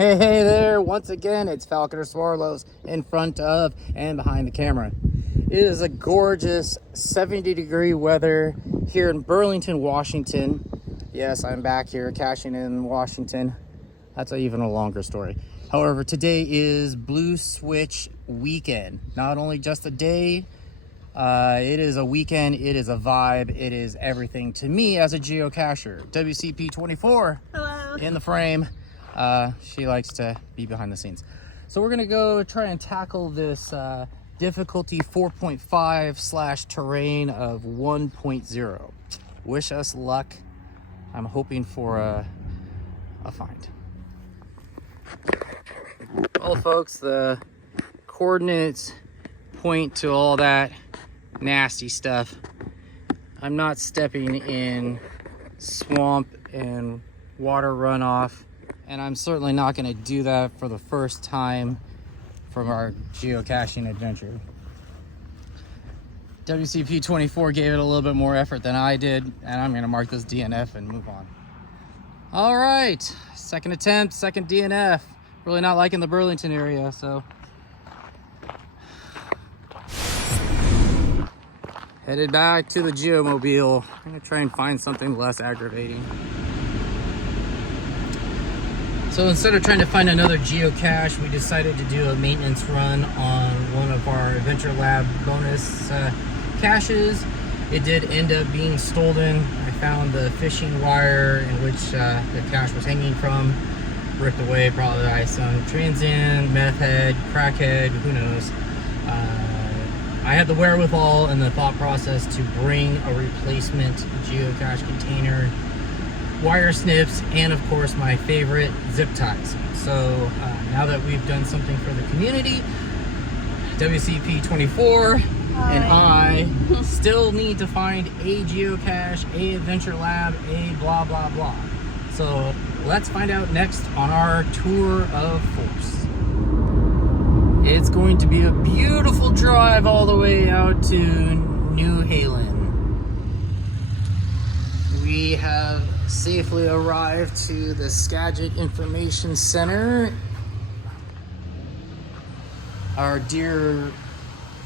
Hey there, once again, it's Falconer Swarlows in front of and behind the camera. It is a gorgeous 70-degree weather here in Burlington, Washington. Yes, I'm back here caching in Washington. That's even a longer story. However, today is Blue Switch weekend. Not only just a day, it is a weekend, it is a vibe, it is everything to me as a geocacher. WCP24 Hello. in the frame. She likes to be behind the scenes. So we're gonna go try and tackle this difficulty 4.5 / terrain of 1.0. Wish us luck. I'm hoping for a find. Well, folks, the coordinates point to all that nasty stuff. I'm not stepping in swamp and water runoff, and I'm certainly not going to do that for the first time from our geocaching adventure. WCP24 gave it a little bit more effort than I did, and I'm going to mark this DNF and move on. All right, second attempt, second DNF. Really not liking the Burlington area, so headed back to the Geomobile. I'm gonna try and find something less aggravating. So instead of trying to find another geocache, we decided to do a maintenance run on one of our Adventure Lab bonus caches. It did end up being stolen. I found the fishing wire in which the cache was hanging from, ripped away probably by some transient, meth head, crackhead, who knows. I had the wherewithal and the thought process to bring a replacement geocache container, wire snips, and of course my favorite, zip ties. So now that we've done something for the community, WCP24 and I still need to find a geocache, a Adventure Lab, a blah blah blah. So let's find out next on our tour of force. It's going to be a beautiful drive all the way out to New Halen. We have safely arrived to the Skagit Information Center. Our dear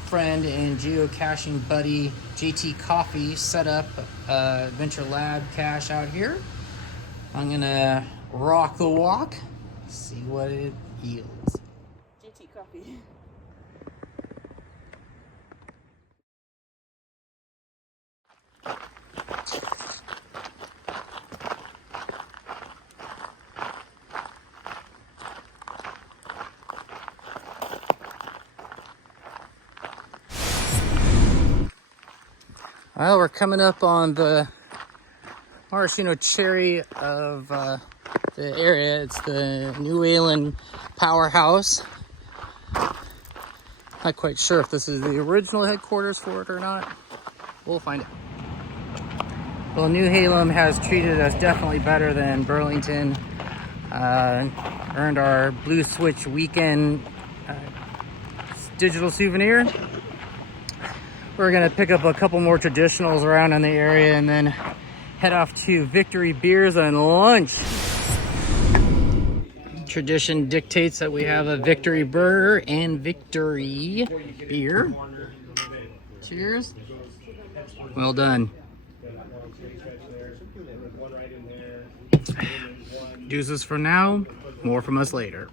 friend and geocaching buddy JT Coffee set up a Adventure Lab cache out here. I'm gonna rock the walk, see what it yields. JT Coffee. Well, we're coming up on the maraschino cherry of the area. It's the New Halen Powerhouse. Not quite sure if this is the original headquarters for it or not. We'll find out. Well, New Halen has treated us definitely better than Burlington. Earned our Blue Switch weekend digital souvenir. We're gonna pick up a couple more traditionals around in the area and then head off to Victory Beers and lunch. Tradition dictates that we have a Victory burger and Victory beer. Cheers. Well done. Deuces for now, more from us later.